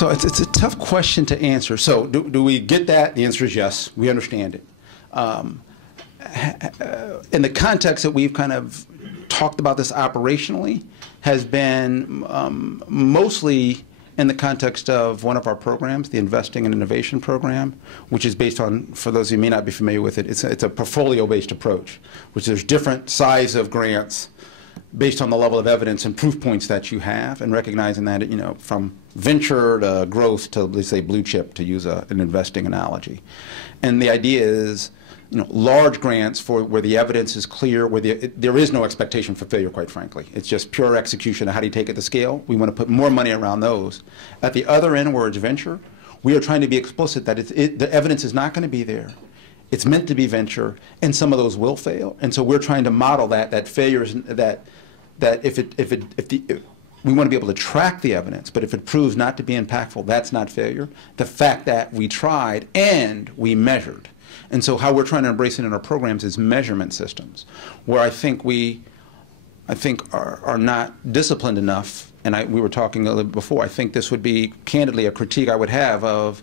So it's a tough question to answer. So do we get that? The answer is yes. We understand it. In the context that we've kind of talked about this operationally has been mostly in the context of one of our programs, the Investing in Innovation program, which is based on, for those of you who may not be familiar with it, it's a portfolio-based approach, which there's different size of grants based on the level of evidence and proof points that you have, and recognizing that, you know, from venture to growth to, let's say, blue chip, to use an investing analogy. And the idea is, you know, large grants for where the evidence is clear, where there is no expectation for failure, quite frankly. It's just pure execution of how do you take it to scale. We want to put more money around those. At the other end, where it's venture, we are trying to be explicit that the evidence is not going to be there. It's meant to be venture, and some of those will fail. And so we're trying to model that failures, that we want to be able to track the evidence, but if it proves not to be impactful, that's not failure. The fact that we tried and we measured. And so how we're trying to embrace it in our programs is measurement systems, where I think we are not disciplined enough, and we were talking a little bit before, I think this would be candidly a critique I would have of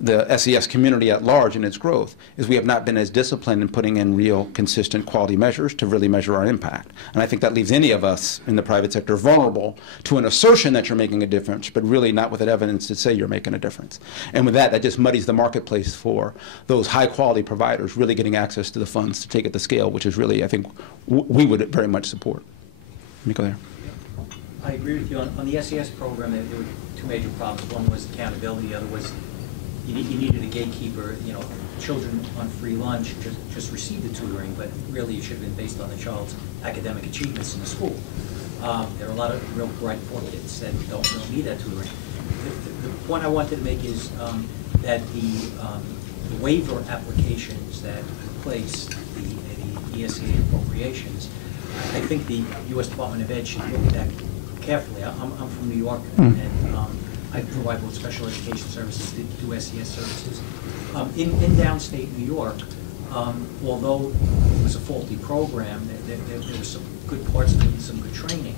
the SES community at large and its growth, is we have not been as disciplined in putting in real consistent quality measures to really measure our impact. And I think that leaves any of us in the private sector vulnerable to an assertion that you're making a difference, but really not with that evidence to say you're making a difference. And with that just muddies the marketplace for those high quality providers really getting access to the funds to take it to scale, which is really, I think, we would very much support. Let me go there. I agree with you. On the SES program, there were two major problems. One was accountability, the other was you needed a gatekeeper. You know, children on free lunch just received the tutoring, but really it should have been based on the child's academic achievements in the school. There are a lot of real bright poor kids that don't really need that tutoring. The point I wanted to make is that the waiver applications that replace the ESEA appropriations, I think the U.S. Department of Ed should look at that carefully. I'm from New York, and I provide both special education services, do SES services. In downstate New York, although it was a faulty program, there were some good parts of it and some good training.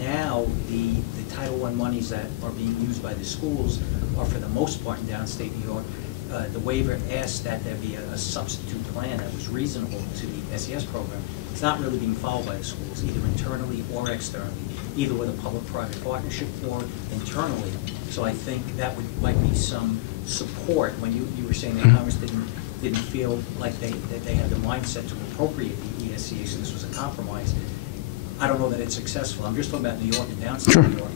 Now the Title I monies that are being used by the schools are, for the most part, in downstate New York. The waiver asked that there be a substitute plan that was reasonable to the SES program. It's not really being followed by the schools, either internally or externally, either with a public-private partnership or internally. So I think that might be some support when you were saying that Congress didn't feel like they had the mindset to appropriate the ESEA, so this was a compromise. I don't know that it's successful. I'm just talking about New York and downstate New York.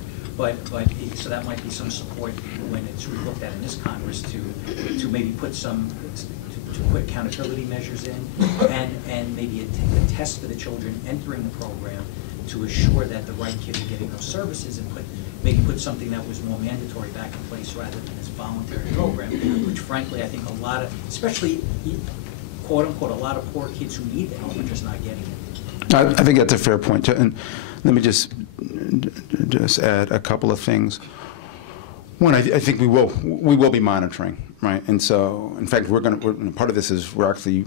So that might be some support when it's looked at in this Congress to maybe put to put accountability measures in, and maybe a test for the children entering the program to assure that the right kids are getting those services, and maybe put something that was more mandatory back in place rather than this voluntary program, which frankly I think a lot of, especially quote unquote, a lot of poor kids who need the help are just not getting it. I think that's a fair point. And let me just add a couple of things. One, I think we will be monitoring, right? And so, in fact, part of this is we're actually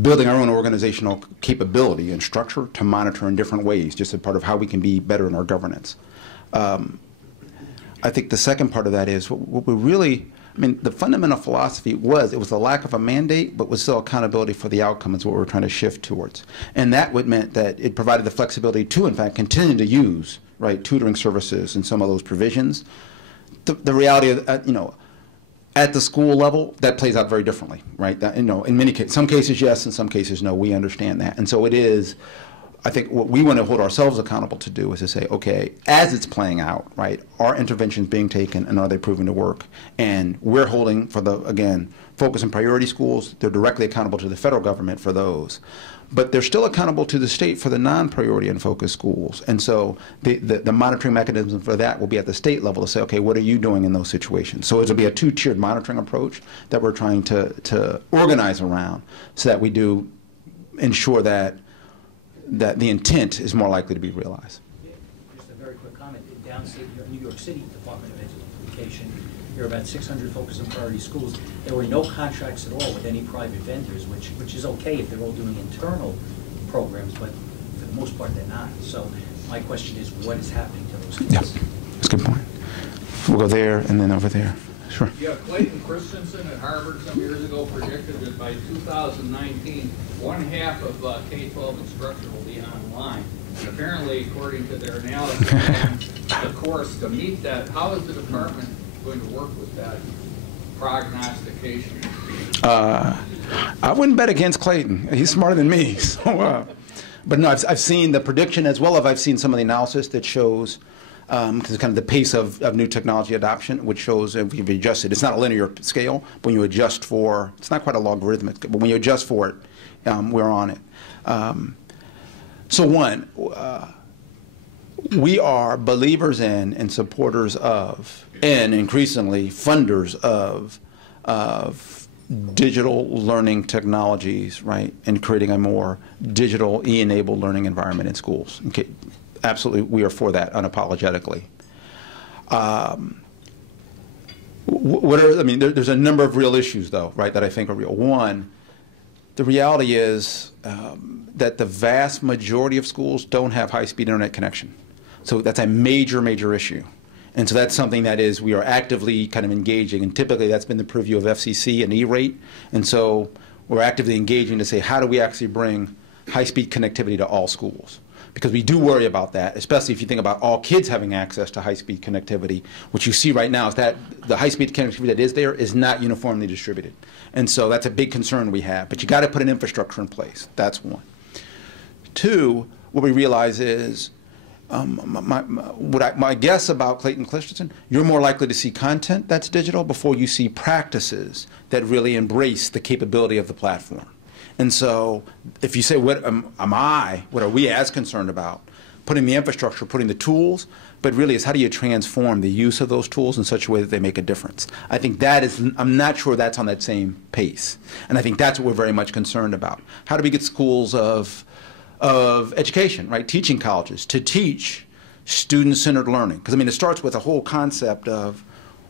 building our own organizational capability and structure to monitor in different ways, just as part of how we can be better in our governance. I think the second part of that is what we really, I mean, the fundamental philosophy was it was the lack of a mandate, but was still accountability for the outcome is what we're trying to shift towards. And that would meant that it provided the flexibility to, in fact, continue to use, right, tutoring services and some of those provisions. The reality of, you know, at the school level, that plays out very differently, right? That, you know, in many cases, some cases yes, in some cases no, we understand that. And so it is, I think what we want to hold ourselves accountable to do is to say, okay, as it's playing out, right, are interventions being taken and are they proving to work? And we're holding for the, again, focus on priority schools, they're directly accountable to the federal government for those. But they're still accountable to the state for the non-priority and focus schools. And so the monitoring mechanism for that will be at the state level to say, okay, what are you doing in those situations? So it'll be a two-tiered monitoring approach that we're trying to organize around so that we do ensure that the intent is more likely to be realized. Yeah, just a very quick comment. In downstate New York City Department of Education, there are about 600 focus and priority schools. There were no contracts at all with any private vendors, which is okay if they're all doing internal programs, but for the most part they're not. So my question is, what is happening to those kids? Yeah, that's a good point. We'll go there and then over there. Sure. Yeah, Clayton Christensen at Harvard some years ago predicted that by 2019, 1/2 of K-12 instruction will be online. And apparently, according to their analysis, the course to meet that, how is the department going to work with that prognostication? I wouldn't bet against Clayton. He's smarter than me. So, but no, I've seen the prediction as well as I've seen some of the analysis that shows because kind of the pace of new technology adoption, which shows if you've adjusted, it's not a linear scale, but when you adjust for, it's not quite a logarithmic, but when you adjust for it, we're on it. So one, we are believers in and supporters of, and increasingly funders of digital learning technologies, right, and creating a more digital E-enabled learning environment in schools. Okay. Absolutely, we are for that unapologetically. There's a number of real issues, though, right, that I think are real. One, the reality is that the vast majority of schools don't have high-speed internet connection. So that's a major, major issue. And so that's something that is, we are actively kind of engaging, and typically that's been the purview of FCC and E-rate. And so we're actively engaging to say, how do we actually bring high-speed connectivity to all schools? Because we do worry about that, especially if you think about all kids having access to high-speed connectivity. What you see right now is that the high-speed connectivity that is there is not uniformly distributed. And so that's a big concern we have. But you got to put an infrastructure in place. That's one. Two, what we realize is, my guess about Clayton Christensen, you're more likely to see content that's digital before you see practices that really embrace the capability of the platform. And so if you say, what are we as concerned about? Putting the infrastructure, putting the tools, but really is how do you transform the use of those tools in such a way that they make a difference? I think that is, I'm not sure that's on that same pace. And I think that's what we're very much concerned about. How do we get schools of education, right, teaching colleges, to teach student-centered learning? Because, I mean, it starts with a whole concept of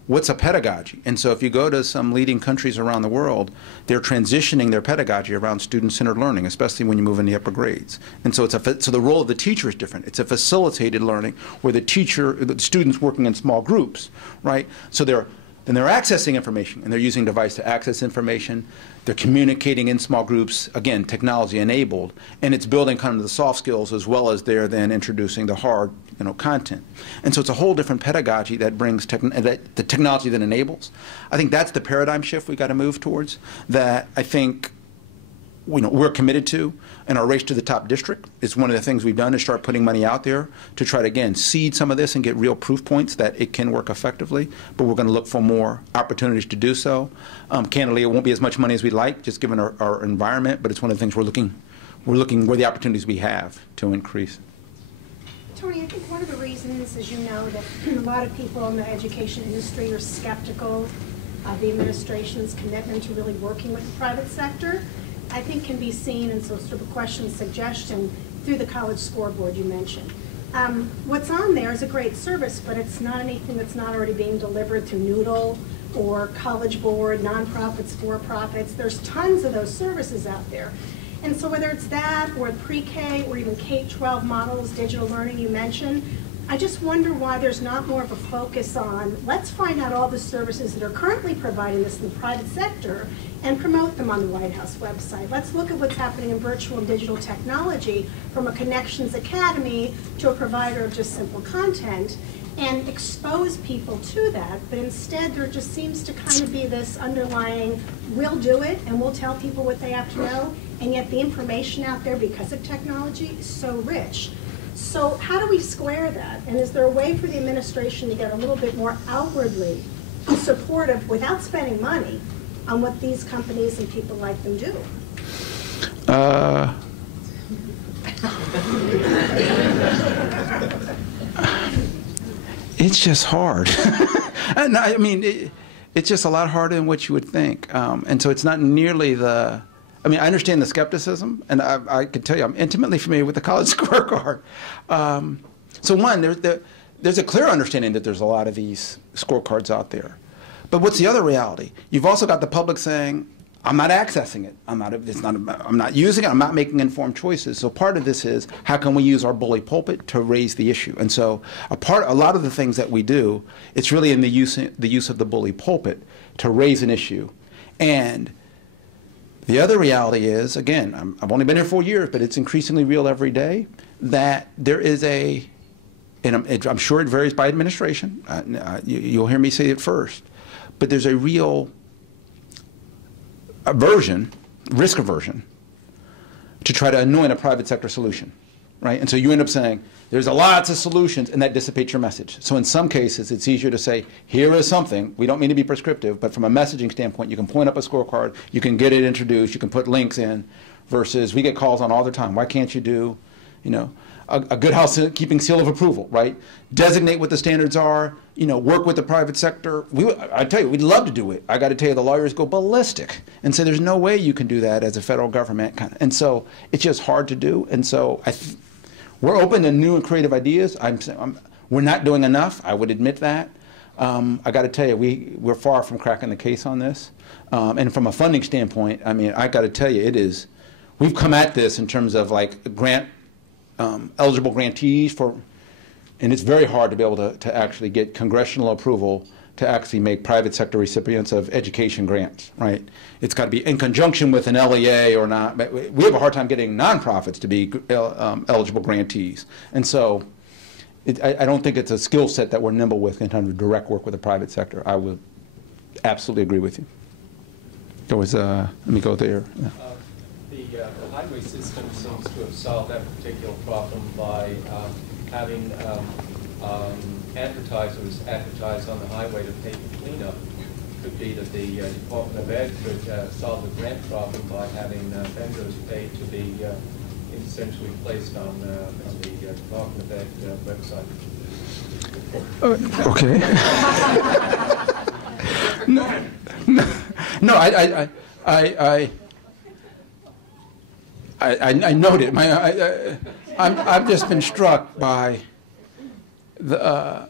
what's a pedagogy? And so if you go to some leading countries around the world, they're transitioning their pedagogy around student-centered learning, especially when you move in the upper grades. And so so the role of the teacher is different. It's a facilitated learning where the students working in small groups, right? So they're accessing information, and they're using a device to access information. They're communicating in small groups, again, technology enabled, and it's building kind of the soft skills as well as they're then introducing the hard, content. And so it's a whole different pedagogy that brings the technology that enables. I think that's the paradigm shift we got to move towards, that I think we're committed to. And our race to the top district is one of the things we've done, is start putting money out there to try to, again, seed some of this and get real proof points that it can work effectively. But we're going to look for more opportunities to do so. Candidly, it won't be as much money as we'd like, just given our environment, but it's one of the things we're looking where the opportunities we have to increase. Tony, I think one of the reasons, as you know, that a lot of people in the education industry are skeptical of the administration's commitment to really working with the private sector, I think can be seen, and so sort of a question, suggestion, through the college scoreboard you mentioned. What's on there is a great service, but it's not anything that's not already being delivered through Noodle or College Board, nonprofits, for-profits. There's tons of those services out there. And so whether it's that or pre-K or even K-12 models, digital learning you mentioned, I just wonder why there's not more of a focus on, let's find out all the services that are currently providing this in the private sector and promote them on the White House website. Let's look at what's happening in virtual and digital technology, from a Connections Academy to a provider of just simple content, and expose people to that. But instead, there just seems to kind of be this underlying, we'll do it and we'll tell people what they have to know, and yet the information out there, because of technology, is so rich. So how do we square that? And is there a way for the administration to get a little bit more outwardly supportive, without spending money, on what these companies and people like them do? It's just hard. And I mean, it's just a lot harder than what you would think. And so it's not nearly the, I mean, I understand the skepticism, and I can tell you I'm intimately familiar with the college scorecard. So one, there's a clear understanding that there's a lot of these scorecards out there. But what's the other reality? You've also got the public saying, I'm not accessing it. I'm not using it. I'm not making informed choices. So part of this is how can we use our bully pulpit to raise the issue? And so a lot of the things that we do, it's really in the use of the bully pulpit to raise an issue. And the other reality is, again, I've only been here 4 years, but it's increasingly real every day, that there is and I'm sure it varies by administration. You'll hear me say it first. But there's a real risk aversion, to try to anoint a private sector solution, right? And so you end up saying, there's lots of solutions, and that dissipates your message. So in some cases, it's easier to say, here is something. We don't mean to be prescriptive, but from a messaging standpoint, you can point up a scorecard, you can get it introduced, you can put links in, versus we get calls on all the time. Why can't you do, a good housekeeping seal of approval, right? Designate what the standards are, work with the private sector. I tell you, we'd love to do it. I got to tell you, the lawyers go ballistic and say there's no way you can do that as a federal government. And so it's just hard to do. And so we're open to new and creative ideas. We're not doing enough. I would admit that. I got to tell you, we're far from cracking the case on this. And from a funding standpoint, I got to tell you, we've come at this in terms of like eligible grantees and it's very hard to be able to actually get congressional approval to actually make private sector recipients of education grants, right? It's got to be in conjunction with an LEA or not. But we have a hard time getting nonprofits to be eligible grantees. And so I don't think it's a skill set that we're nimble with in terms of direct work with the private sector. I would absolutely agree with you. Let me go there. Yeah. The highway system seems to have solved that particular problem by having advertisers advertise on the highway to pay for cleanup. Could be that the Department of Ed could solve the grant problem by having vendors paid to be essentially placed on the Department of Ed website. Okay. No, I note it. I've just been struck by the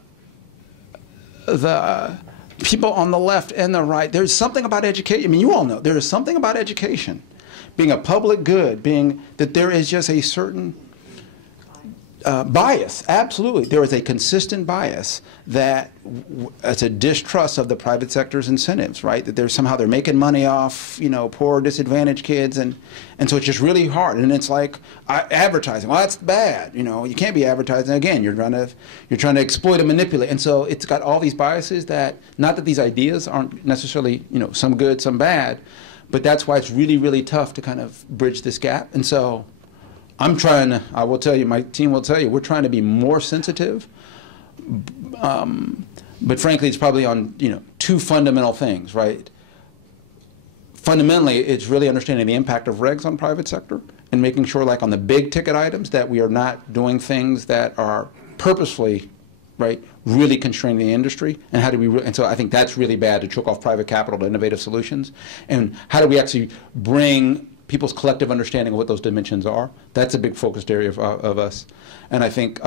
people on the left and the right. There's something about education. You all know there is something about education being a public good, being that there is just a certain bias. Absolutely, there is a consistent bias that it's a distrust of the private sector's incentives, right? That they're making money off, poor, disadvantaged kids, and so it's just really hard. And it's like advertising. Well, that's bad. You can't be advertising. Again, you're trying to exploit and manipulate. And so it's got all these biases that, not that these ideas aren't necessarily, some good, some bad, but that's why it's really, really tough to kind of bridge this gap. And so I will tell you, my team will tell you, we're trying to be more sensitive. But frankly, it's probably on, two fundamental things, right? Fundamentally, it's really understanding the impact of regs on private sector and making sure, like on the big ticket items, that we are not doing things that are purposefully, right, really constraining the industry. And and so I think that's really bad, to choke off private capital to innovative solutions. And how do we actually bring people's collective understanding of what those dimensions are? That's a big focused area of us. And I think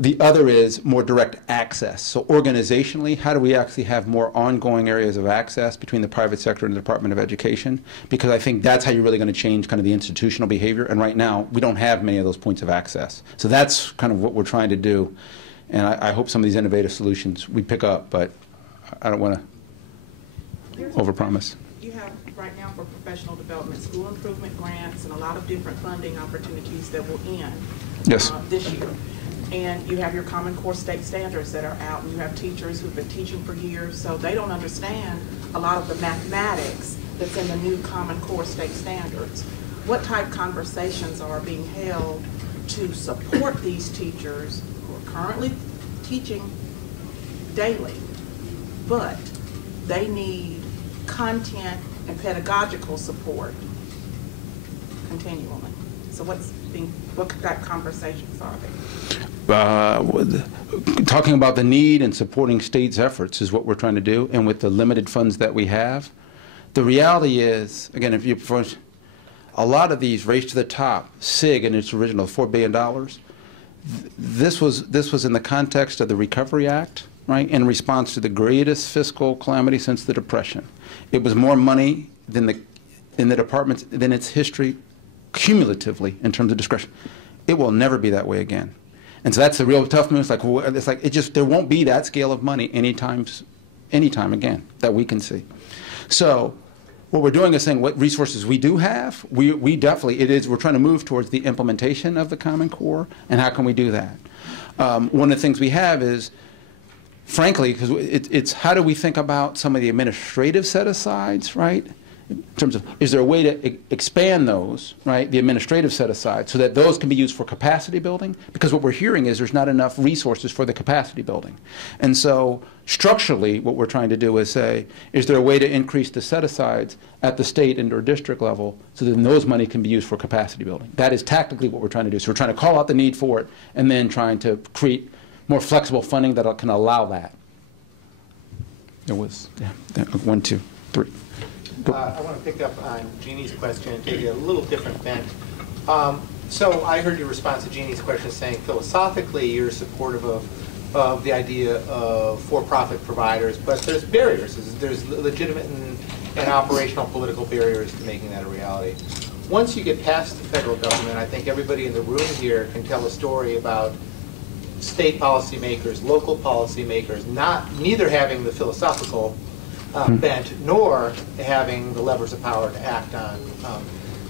the other is more direct access. So organizationally, how do we actually have more ongoing areas of access between the private sector and the Department of Education? Because I think that's how you're really going to change kind of the institutional behavior. And right now, we don't have many of those points of access. So that's kind of what we're trying to do. And I hope some of these innovative solutions we pick up, but I don't want to overpromise. You have right now for professional development, school improvement grants, and a lot of different funding opportunities that will end this year. And you have your Common Core state standards that are out, and you have teachers who've been teaching for years, so they don't understand a lot of the mathematics that's in the new Common Core state standards. What type of conversations are being held to support these teachers who are currently teaching daily, but they need content and pedagogical support continually? So what type of conversations are there? Talking about the need and supporting states' efforts is what we're trying to do, and with the limited funds that we have. The reality is, again, a lot of these race to the top, SIG in its original $4 billion, this was in the context of the Recovery Act, right, in response to the greatest fiscal calamity since the Depression. It was more money than in the departments than its history cumulatively in terms of discretion. It will never be that way again. And so that's the real tough move. It's like it just, there won't be that scale of money anytime again that we can see. So what we're doing is saying what resources we do have. We definitely, we're trying to move towards the implementation of the Common Core, and how can we do that? One of the things we have is, frankly, because it's how do we think about some of the administrative set-asides, right? In terms of, is there a way to expand those, right, the administrative set-aside, so that those can be used for capacity building? Because what we're hearing is there's not enough resources for the capacity building. And so structurally, what we're trying to do is say, is there a way to increase the set-asides at the state and or district level so that those money can be used for capacity building? That is tactically what we're trying to do. So we're trying to call out the need for it and then trying to create more flexible funding that can allow that. There was, yeah, 1, 2, 3. I want to pick up on Jeannie's question and take it a little different bent. So I heard your response to Jeannie's question saying philosophically you're supportive of the idea of for-profit providers, but there's barriers. There's legitimate and operational political barriers to making that a reality. Once you get past the federal government, I think everybody in the room here can tell a story about state policymakers, local policymakers, neither having the philosophical bent, nor having the levers of power to act on.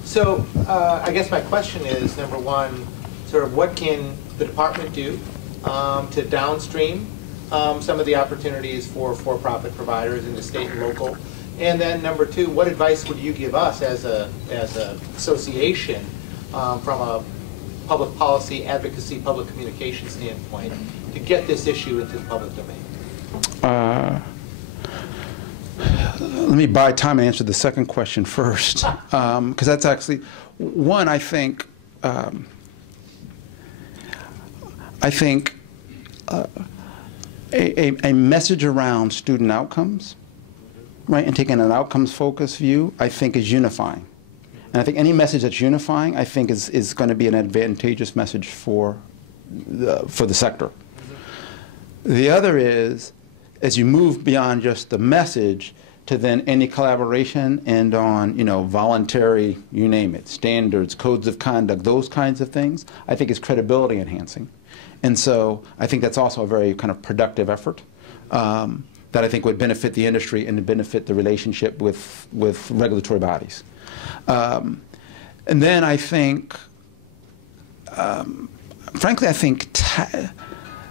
So I guess my question is, number one, sort of what can the department do to downstream some of the opportunities for-profit providers in the state and local? And then number two, what advice would you give us as a association from a public policy, advocacy, public communication standpoint to get this issue into the public domain? Let me buy time and answer the second question first, because that's actually one. I think a message around student outcomes, right, and taking an outcomes-focused view, I think is unifying. And I think any message that's unifying, I think, is going to be an advantageous message for the sector. The other is, as you move beyond just the message to then any collaboration and on, voluntary, you name it, standards, codes of conduct, those kinds of things, I think is credibility enhancing. And so I think that's also a very kind of productive effort that I think would benefit the industry and benefit the relationship with regulatory bodies. And then I think, frankly, I think,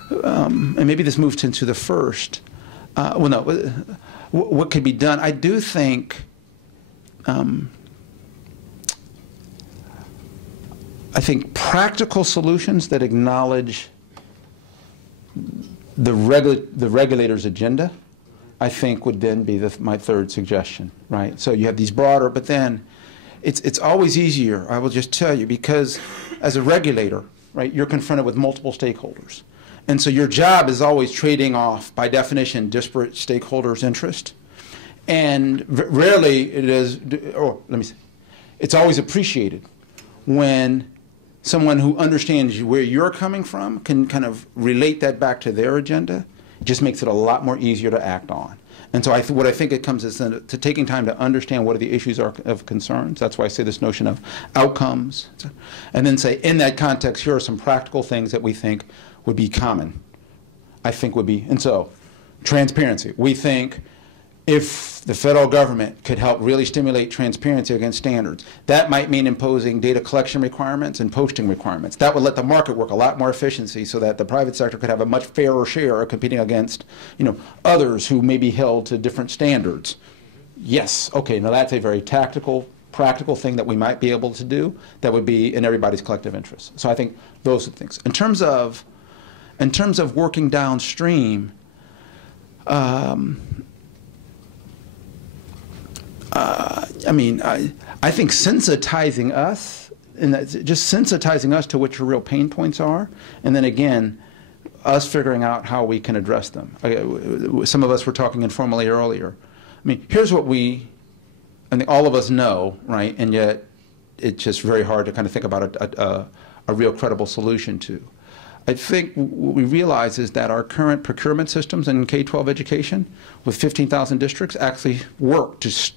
and maybe this moves into the first, well, no, what could be done? I do think, practical solutions that acknowledge the regulator's agenda, I think would then be my third suggestion, right? So you have these broader, but then it's always easier, I will just tell you, because as a regulator, right, you're confronted with multiple stakeholders. And so your job is always trading off, by definition, disparate stakeholders' interest. And rarely it is, or let me say, it's always appreciated when someone who understands where you're coming from can kind of relate that back to their agenda. It just makes it a lot more easier to act on. And so what I think it comes is to taking time to understand what are the issues of concerns. That's why I say this notion of outcomes. And then say, in that context, here are some practical things that we think would be common. I think would be, and so, transparency. We think if the federal government could help really stimulate transparency against standards, that might mean imposing data collection requirements and posting requirements. That would let the market work a lot more efficiency so that the private sector could have a much fairer share of competing against, others who may be held to different standards. Yes, okay, now that's a very tactical, practical thing that we might be able to do that would be in everybody's collective interest. So I think those are the things. In terms of working downstream, I think sensitizing us, and just sensitizing us to what your real pain points are, and then again, us figuring out how we can address them. Some of us were talking informally earlier. Here's what I think all of us know, right, and yet it's just very hard to kind of think about a real credible solution to. I think what we realize is that our current procurement systems in K-12 education with 15,000 districts actually work to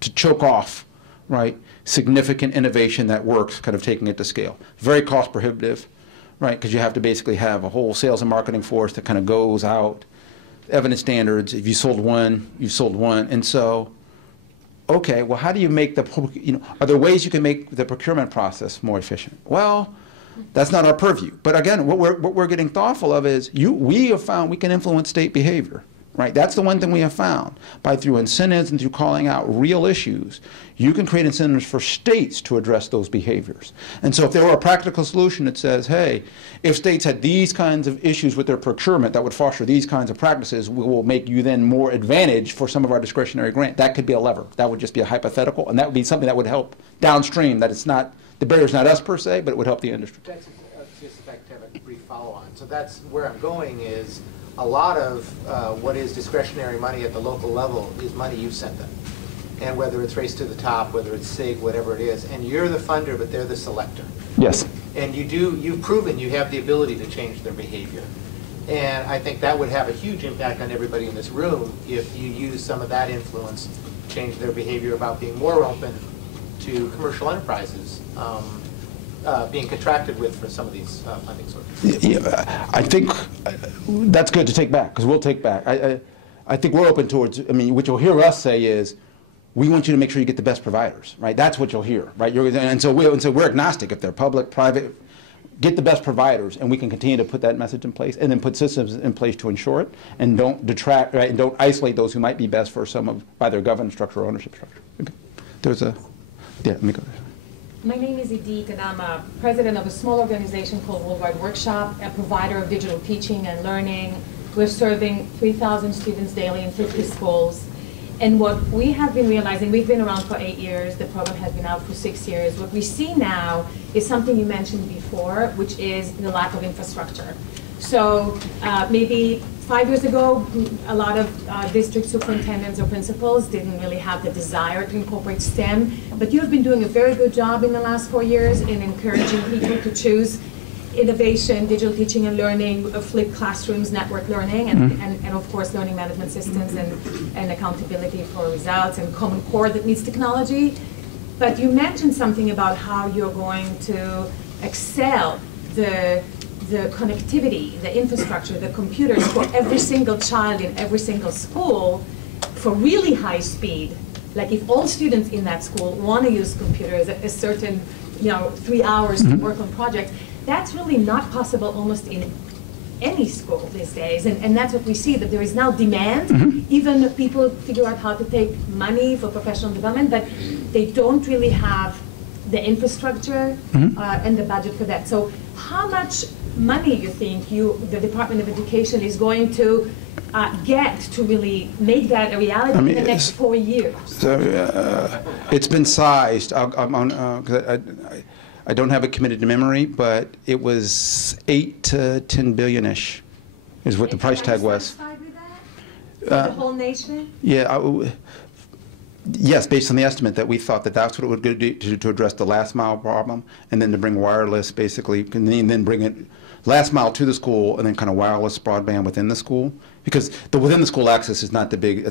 choke off, right, significant innovation that works, kind of taking it to scale. Very cost prohibitive, right, because you have to basically have a whole sales and marketing force that kind of goes out, evidence standards. If you sold one, you sold one. And so, okay, well, how do you make are there ways you can make the procurement process more efficient? Well, that's not our purview. But again, what we're getting thoughtful of is we have found we can influence state behavior, right? That's the one thing we have found. Through incentives and through calling out real issues, you can create incentives for states to address those behaviors. And so if there were a practical solution that says, hey, if states had these kinds of issues with their procurement that would foster these kinds of practices, we will make you then more advantage for some of our discretionary grant. That could be a lever. That would just be a hypothetical, and that would be something that would help downstream, that it's not, the barrier's not us per se, but it would help the industry. That's just if I could have a brief follow-on. So that's where I'm going is a lot of what is discretionary money at the local level is money you sent them. And whether it's Race to the Top, whether it's SIG, whatever it is, and you're the funder, but they're the selector. Yes. And you've proven you have the ability to change their behavior. And I think that would have a huge impact on everybody in this room if you use some of that influence to change their behavior about being more open to commercial enterprises being contracted with for some of these funding sources. Yeah, I think that's good to take back, because we'll take back. I think we're open towards, I mean, what you'll hear us say is, we want you to make sure you get the best providers, right? That's what you'll hear, right? And so we're agnostic if they're public, private, get the best providers, and we can continue to put that message in place, and then put systems in place to ensure it, and don't detract, right? And don't isolate those who might be best for by their governance structure or ownership structure. Okay. Let me go there. My name is Edith, and I'm a president of a small organization called Worldwide Workshop, a provider of digital teaching and learning. We're serving 3,000 students daily in 50 schools. And what we have been realizing, we've been around for 8 years, the program has been out for 6 years. What we see now is something you mentioned before, which is the lack of infrastructure. So maybe 5 years ago, a lot of district superintendents or principals didn't really have the desire to incorporate STEM, but you've been doing a very good job in the last 4 years in encouraging people to choose innovation, digital teaching and learning, flipped classrooms, network learning, and of course learning management systems and accountability for results and common core that needs technology. But you mentioned something about how you're going to excel the connectivity, the infrastructure, the computers for every single child in every single school for really high speed. Like if all students in that school want to use computers a certain 3 hours to work on projects, that's really not possible almost in any school these days. And that's what we see, that there is now demand. Even people figure out how to take money for professional development, but they don't really have the infrastructure and the budget for that. So how much money you think the Department of Education is going to get to really make that a reality in the next 4 years? So it's been sized. I don't have it committed to memory, but it was 8 to 10 billion-ish is what the price tag was. Are you satisfied with that? For the whole nation? Yeah. Yes, based on the estimate that we thought that that's what it would do to address the last mile problem, and then to bring wireless basically, and then bring it last mile to the school, and then kind of wireless broadband within the school. Because the within the school access is not the big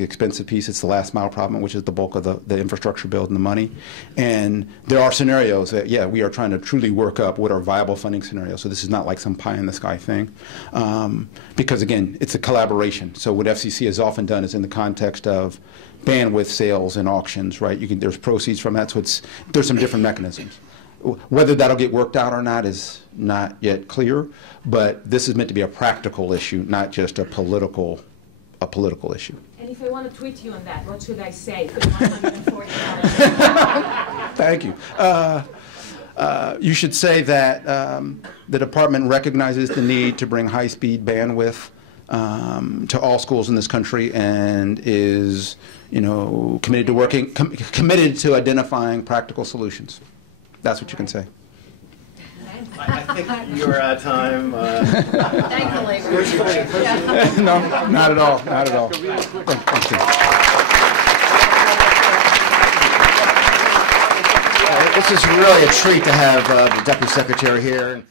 expensive piece. It's the last mile problem, which is the bulk of the infrastructure build and the money. And there are scenarios that, yeah, we are trying to truly work up what are viable funding scenarios. So this is not like some pie in the sky thing. Because again, it's a collaboration. So what FCC has often done is in the context of bandwidth sales and auctions, right? There's proceeds from that. So there's some different mechanisms. Whether that'll get worked out or not is not yet clear, but this is meant to be a practical issue, not just a political issue. And if I want to tweet you on that, what should I say for the $140? Thank you. You should say that the department recognizes the need to bring high-speed bandwidth to all schools in this country, and is, committed to committed to identifying practical solutions. That's what you can say. I think you're out of time. Thankfully. No, not at all. Not at all. Thank you. This is really a treat to have the Deputy Secretary here.